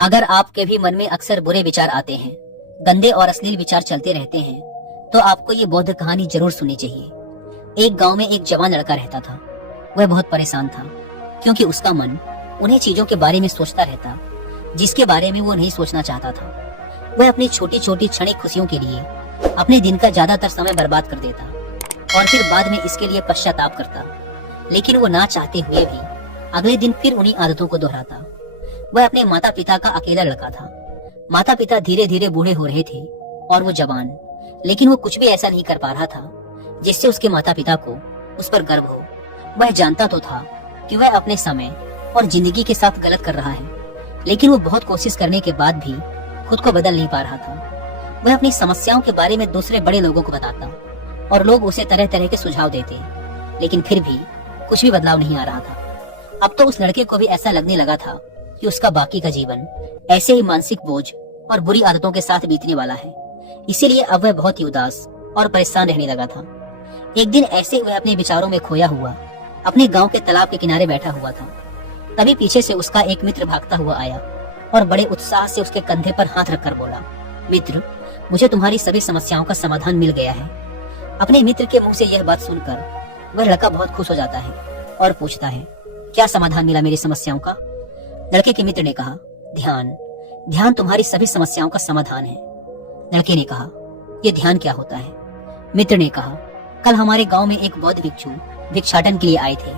अगर आपके भी मन में अक्सर बुरे विचार आते हैं, गंदे और अश्लील विचार चलते रहते हैं, तो आपको ये बौद्ध कहानी जरूर सुननी चाहिए। एक गांव में एक जवान लड़का रहता था। वह बहुत परेशान था क्योंकि उसका मन उन्हीं चीजों के बारे में सोचता रहता जिसके बारे में वो नहीं सोचना चाहता था। वह अपनी छोटी छोटी क्षणिक खुशियों के लिए अपने दिन का ज्यादातर समय बर्बाद कर देता और फिर बाद में इसके लिए पश्चाताप करता। लेकिन वो ना चाहते हुए भी अगले दिन फिर उन्हीं आदतों को दोहराता। वह अपने माता पिता का अकेला लड़का था। माता पिता धीरे धीरे बूढ़े हो रहे थे और वो जवान, लेकिन वो कुछ भी ऐसा नहीं कर पा रहा था जिससे उसके माता पिता को उस पर गर्व हो। वह जानता तो था कि वह अपने समय और जिंदगी के साथ गलत कर रहा है, लेकिन वो बहुत कोशिश करने के बाद भी खुद को बदल नहीं पा रहा था। वह अपनी समस्याओं के बारे में दूसरे बड़े लोगों को बताता और लोग उसे तरह तरह के सुझाव देते, लेकिन फिर भी कुछ भी बदलाव नहीं आ रहा था। अब तो उस लड़के को भी ऐसा लगने लगा था कि उसका बाकी का जीवन ऐसे ही मानसिक बोझ और बुरी आदतों के साथ बीतने वाला है। इसीलिए अब वह बहुत ही उदास और परेशान रहने लगा था। एक दिन ऐसे वह अपने विचारों में खोया हुआ अपने गांव के तालाब के किनारे बैठा हुआ था। तभी पीछे से उसका एक मित्र भागता हुआ आया और बड़े उत्साह से उसके कंधे पर हाथ रखकर बोला, मित्र, मुझे तुम्हारी सभी समस्याओं का समाधान मिल गया है। अपने मित्र के मुंह से यह बात सुनकर वह लड़का बहुत खुश हो जाता है और पूछता है, क्या समाधान मिला मेरी समस्याओं का? लड़के के मित्र ने कहा, ध्यान। ध्यान तुम्हारी सभी समस्याओं का समाधान है। लड़के ने कहा, यह ध्यान क्या होता है? मित्र ने कहा, कल हमारे गांव में एक बौद्ध भिक्षु भिक्षाटन के लिए आए थे।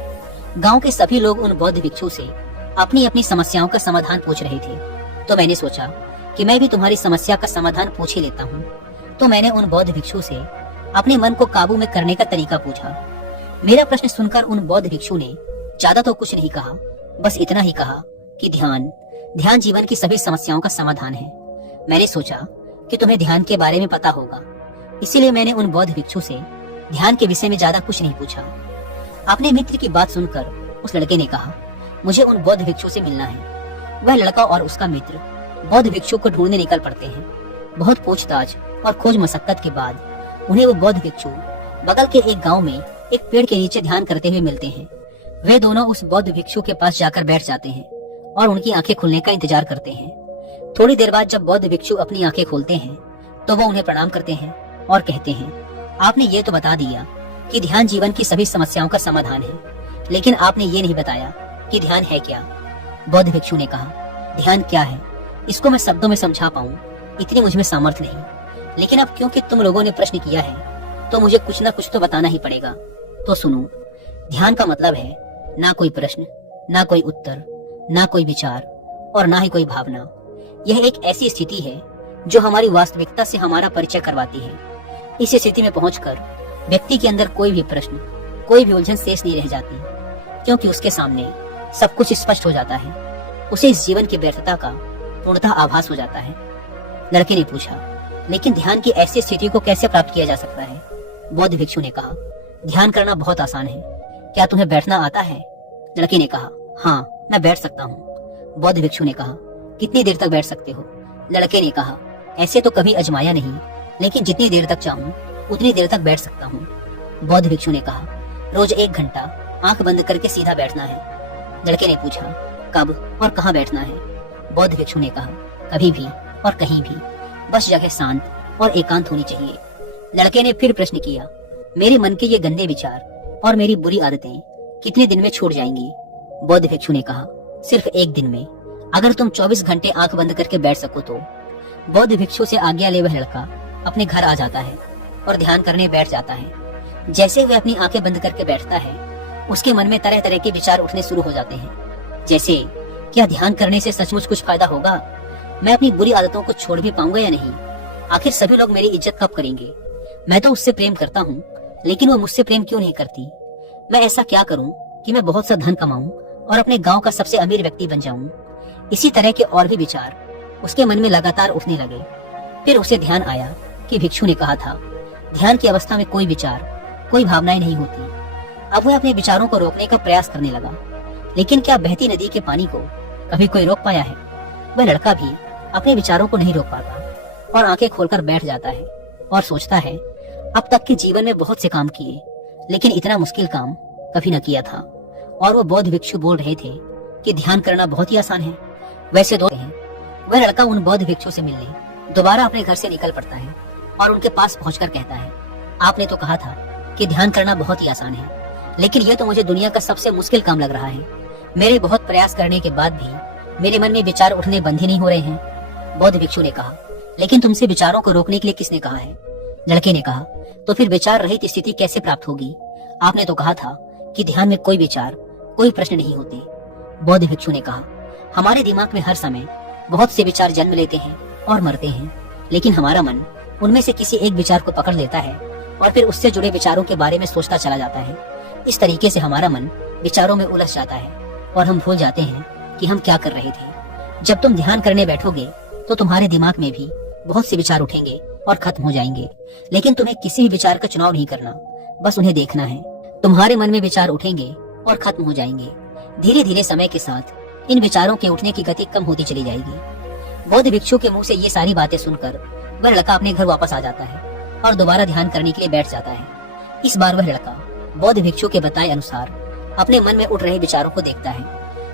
गांव के सभी लोग उन बौद्ध भिक्षु से अपनी अपनी समस्याओं का समाधान पूछ रहे थे, तो मैंने सोचा कि मैं भी तुम्हारी समस्या का समाधान पूछ ही लेता हूँ। तो मैंने उन बौद्ध भिक्षु से अपने मन को काबू में करने का तरीका पूछा। मेरा प्रश्न सुनकर उन बौद्ध भिक्षु ने ज्यादा तो कुछ नहीं कहा, बस इतना ही कहा कि ध्यान जीवन की सभी समस्याओं का समाधान है। मैंने सोचा कि तुम्हें ध्यान के बारे में पता होगा, इसीलिए मैंने उन बौद्ध भिक्षु से ध्यान के विषय में ज्यादा कुछ नहीं पूछा। अपने मित्र की बात सुनकर उस लड़के ने कहा, मुझे उन बौद्ध भिक्षु से मिलना है। वह लड़का और उसका मित्र बौद्ध भिक्षु को ढूंढने निकल पड़ते हैं। बहुत पूछताछ और खोज मशक्कत के बाद उन्हें वो बौद्ध भिक्षु बगल के एक गांव में एक पेड़ के नीचे ध्यान करते हुए मिलते हैं। वे दोनों उस बौद्ध भिक्षु के पास जाकर बैठ जाते हैं और उनकी आंखें खुलने का इंतजार करते हैं। थोड़ी देर बाद जब बौद्ध भिक्षु अपनी आंखें खोलते हैं तो वो उन्हें प्रणाम करते हैं और कहते हैं, आपने ये तो बता दिया कि ध्यान जीवन की सभी समस्याओं का समाधान है, लेकिन आपने ये नहीं बताया कि ध्यान है क्या? बौद्ध भिक्षु ने कहा, ध्यान क्या है इसको मैं शब्दों में समझा पाऊं इतनी मुझ में सामर्थ्य नहीं, लेकिन अब क्योंकि तुम लोगों ने प्रश्न किया है तो मुझे कुछ न कुछ तो बताना ही पड़ेगा। तो सुनो, ध्यान का मतलब है ना कोई प्रश्न, ना कोई उत्तर, ना कोई विचार और ना ही कोई भावना। यह एक ऐसी स्थिति है जो हमारी वास्तविकता से हमारा परिचय करवाती है। इस स्थिति में पहुंचकर व्यक्ति के अंदर कोई भी प्रश्न, कोई भी उलझन शेष नहीं रह जाती, क्योंकि उसके सामने सब कुछ स्पष्ट हो जाता है। उसे इस जीवन की व्यर्थता का पूर्णतः आभास हो जाता है। लड़के ने पूछा, लेकिन ध्यान की ऐसी स्थिति को कैसे प्राप्त किया जा सकता है? बौद्ध भिक्षु ने कहा, ध्यान करना बहुत आसान है। क्या तुम्हें बैठना आता है? लड़के ने कहा, हाँ, मैं बैठ सकता हूँ। बौद्ध भिक्षु ने कहा, कितनी देर तक बैठ सकते हो? लड़के ने कहा, ऐसे तो कभी आजमाया नहीं, लेकिन जितनी देर तक चाहूँ उतनी देर तक बैठ सकता हूँ। बौद्ध भिक्षु ने कहा, रोज 1 घंटा आंख बंद करके सीधा बैठना है। लड़के ने पूछा, कब और कहाँ बैठना है? बौद्ध भिक्षु ने कहा, कभी भी और कहीं भी, बस जगह शांत और एकांत होनी चाहिए। लड़के ने फिर प्रश्न किया, मेरे मन के ये गंदे विचार और मेरी बुरी आदतें कितने दिन में छूट जाएंगी? बौद्ध भिक्षु ने कहा, सिर्फ 1 दिन में, अगर तुम 24 घंटे आंख बंद करके बैठ सको तो। बौद्ध भिक्षु से आज्ञा ले वह लड़का अपने घर आ जाता है और ध्यान करने बैठ जाता है। जैसे वह अपनी आंखें बंद करके बैठता है, उसके मन में तरह तरह के विचार उठने शुरू हो जाते हैं। जैसे, क्या ध्यान करने से सचमुच कुछ फायदा होगा? मैं अपनी बुरी आदतों को छोड़ भी पाऊंगा या नहीं? आखिर सभी लोग मेरी इज्जत कब करेंगे? मैं तो उससे प्रेम करता हूँ, लेकिन वो मुझसे प्रेम क्यों नहीं करती? मैं ऐसा क्या करूँ कि मैं बहुत सा धन कमाऊं और अपने गांव का सबसे अमीर व्यक्ति बन जाऊं? इसी तरह के और भी विचार उसके मन में लगातार उठने लगे। फिर उसे ध्यान आया कि भिक्षु ने कहा था, ध्यान की अवस्था में कोई विचार, कोई भावनाएं नहीं होती। अब वह अपने विचारों को रोकने का प्रयास करने लगा, लेकिन क्या बहती नदी के पानी को कभी कोई रोक पाया है? वह लड़का भी अपने विचारों को नहीं रोक पाता और आंखें खोलकर बैठ जाता है और सोचता है, अब तक के जीवन में बहुत से काम किए, लेकिन इतना मुश्किल काम कभी न किया था। और वो बौद्ध भिक्षु बोल रहे थे कि ध्यान करना बहुत ही आसान है। वैसे दो हैं, वह लड़का उन बौद्ध भिक्षु से मिलने दोबारा अपने घर से निकल पड़ता है और उनके पास पहुंचकर कहता है, आपने तो कहा था कि ध्यान करना बहुत ही आसान है, लेकिन यह तो मुझे दुनिया का सबसे मुश्किल काम लग रहा है। मेरे बहुत प्रयास करने के बाद भी मेरे मन में विचार उठने बंद ही नहीं हो रहे हैं। बौद्ध भिक्षु ने कहा, लेकिन तुमसे विचारों को रोकने के लिए किसने कहा है? लड़के ने कहा, तो फिर विचार रहित स्थिति कैसे प्राप्त होगी? आपने तो कहा था कि ध्यान में कोई विचार, कोई प्रश्न नहीं होते। बौद्ध भिक्षु ने कहा, हमारे दिमाग में हर समय बहुत से विचार जन्म लेते हैं और मरते हैं, लेकिन हमारा मन उनमें से किसी एक विचार को पकड़ लेता है और फिर उससे जुड़े विचारों के बारे में सोचता चला जाता है। इस तरीके से हमारा मन विचारों में उलझ जाता है और हम भूल जाते हैं कि हम क्या कर रहे थे। जब तुम ध्यान करने बैठोगे तो तुम्हारे दिमाग में भी बहुत से विचार उठेंगे और खत्म हो जाएंगे, लेकिन तुम्हें किसी भी विचार का चुनाव नहीं करना, बस उन्हें देखना है। तुम्हारे मन में विचार उठेंगे और खत्म हो जाएंगे। धीरे धीरे समय के साथ इन विचारों के उठने की गति कम होती चली जाएगी। बौद्ध भिक्षु के मुंह से ये सारी बातें सुनकर वह लड़का अपने घर वापस आ जाता है और दोबारा ध्यान करने के लिए बैठ जाता है। इस बार वह लड़का बौद्ध भिक्षु के बताए अनुसार अपने मन में उठ रहे विचारों को देखता है।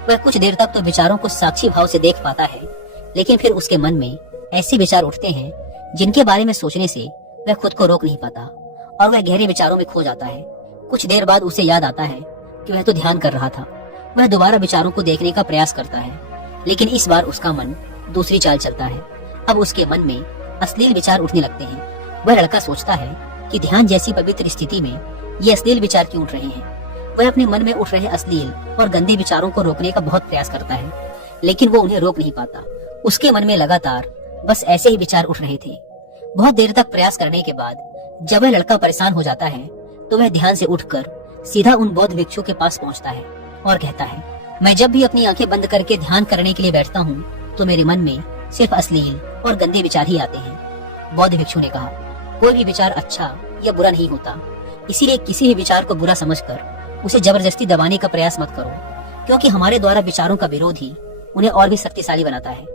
वह कुछ देर तक तो विचारों को साक्षी भाव से देख पाता है, लेकिन फिर उसके मन में ऐसे विचार उठते हैं जिनके बारे में सोचने से वह खुद को रोक नहीं पाता और वह गहरे विचारों में खो जाता है। कुछ देर बाद उसे याद आता है कि वह तो ध्यान कर रहा था। वह दोबारा विचारों को देखने का प्रयास करता है, लेकिन इस बार उसका मन दूसरी चाल चलता है। अब उसके मन में अश्लील विचार उठने लगते हैं। वह लड़का सोचता है कि ध्यान जैसी पवित्र स्थिति में ये अश्लील विचार क्यों उठ रहे हैं। वह अपने मन में उठ रहे अश्लील और गंदे विचारों को रोकने का बहुत प्रयास करता है, लेकिन वो उन्हें रोक नहीं पाता। उसके मन में लगातार बस ऐसे ही विचार उठ रहे थे। बहुत देर तक प्रयास करने के बाद जब वह लड़का परेशान हो जाता है तो वह ध्यान से उठकर सीधा उन बौद्ध भिक्षु के पास पहुंचता है और कहता है, मैं जब भी अपनी आंखें बंद करके ध्यान करने के लिए बैठता हूँ तो मेरे मन में सिर्फ अश्लील और गंदे विचार ही आते हैं। बौद्ध भिक्षु ने कहा, कोई भी विचार अच्छा या बुरा नहीं होता, इसीलिए किसी भी विचार को बुरा समझकर उसे जबरदस्ती दबाने का प्रयास मत करो, क्योंकि हमारे द्वारा विचारों का विरोध ही उन्हें और भी शक्तिशाली बनाता है।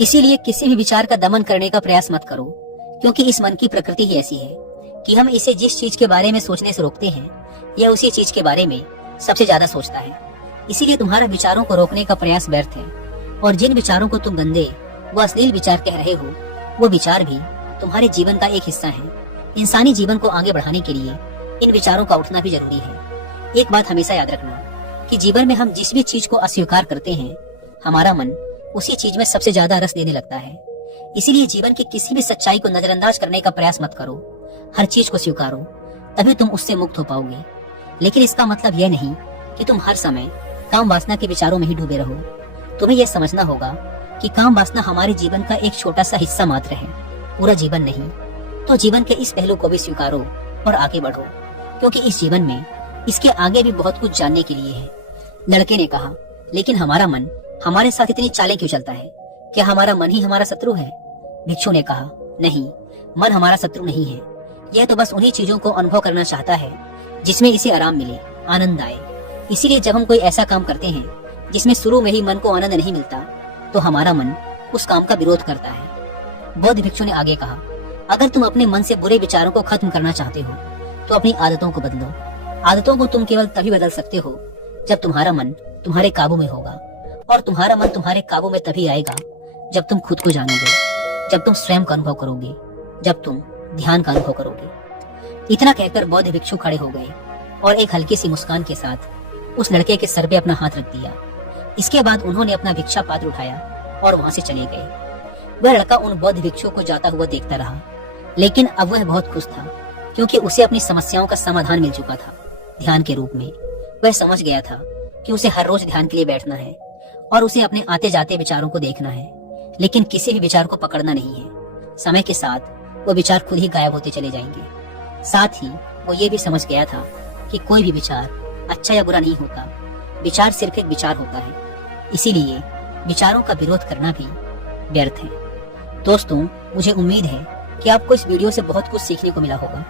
इसीलिए किसी भी विचार का दमन करने का प्रयास मत करो, क्योंकि इस मन की प्रकृति ही ऐसी है कि हम इसे जिस चीज के बारे में सोचने से रोकते हैं यह उसी चीज के बारे में सबसे ज्यादा सोचता है। इसीलिए तुम्हारा विचारों को रोकने का प्रयास व्यर्थ है, और जिन विचारों को तुम गंदे व अश्लील विचार कह रहे हो वो विचार भी तुम्हारे जीवन का एक हिस्सा है। इंसानी जीवन को आगे बढ़ाने के लिए इन विचारों का उठना भी जरूरी है। एक बात हमेशा याद रखना कि जीवन में हम जिस भी चीज को अस्वीकार करते हैं हमारा मन उसी चीज में सबसे ज्यादा रस लेने लगता है। इसीलिए जीवन की किसी भी सच्चाई को नजरअंदाज करने का प्रयास मत करो, हर चीज को स्वीकारो, तभी तुम उससे मुक्त हो पाओगे। लेकिन इसका मतलब यह नहीं कि तुम हर समय काम वासना के विचारों में ही डूबे रहो। तुम्हें यह समझना होगा कि काम वासना हमारे जीवन का एक छोटा सा हिस्सा मात्र है, पूरा जीवन नहीं। तो जीवन के इस पहलू को भी स्वीकारो और आगे बढ़ो, क्योंकि इस जीवन में इसके आगे भी बहुत कुछ जानने के लिए है। लड़के ने कहा, लेकिन हमारा मन हमारे साथ इतनी चालें क्यों चलता है? क्या हमारा मन ही हमारा शत्रु है? भिक्षु ने कहा, नहीं, मन हमारा शत्रु नहीं है। यह तो बस उन्हीं चीजों को अनुभव करना चाहता है जिसमें इसे आराम मिले, आनंद आए। इसीलिए जब हम कोई ऐसा काम करते हैं जिसमें शुरू में ही मन को आनंद नहीं मिलता तो हमारा मन उस काम का विरोध करता है। बौद्ध भिक्षु ने आगे कहा, अगर तुम अपने मन से बुरे विचारों को खत्म करना चाहते हो तो अपनी आदतों को बदलो। आदतों को तुम केवल तभी बदल सकते हो जब तुम्हारा मन तुम्हारे काबू में होगा, और तुम्हारा मन तुम्हारे काबू में तभी आएगा जब तुम खुद को जानोगे, जब तुम स्वयं का अनुभव करोगे, जब तुम ध्यान का अनुभव करोगे। इतना कहकर बौद्ध भिक्षु खड़े हो गए और एक हल्की सी मुस्कान के साथ उस लड़के के सर पे अपना हाथ रख दिया। इसके बाद उन्होंने अपना भिक्षा पात्र उठाया और वहां से चले गए। वह लड़का उन बौद्ध भिक्षुओं को जाता हुआ देखता रहा, लेकिन अब वह बहुत खुश था क्योंकि उसे अपनी समस्याओं का समाधान मिल चुका था ध्यान के रूप में। वह समझ गया था कि उसे हर रोज ध्यान के लिए बैठना है और उसे अपने आते जाते विचारों को देखना है, लेकिन किसी भी विचार को पकड़ना नहीं है। समय के साथ वो विचार खुद ही गायब होते चले जाएंगे। साथ ही वो ये भी समझ गया था कि कोई भी विचार अच्छा या बुरा नहीं होता, विचार सिर्फ एक विचार होता है। इसीलिए विचारों का विरोध करना भी व्यर्थ है। दोस्तों, मुझे उम्मीद है कि आपको इस वीडियो से बहुत कुछ सीखने को मिला होगा।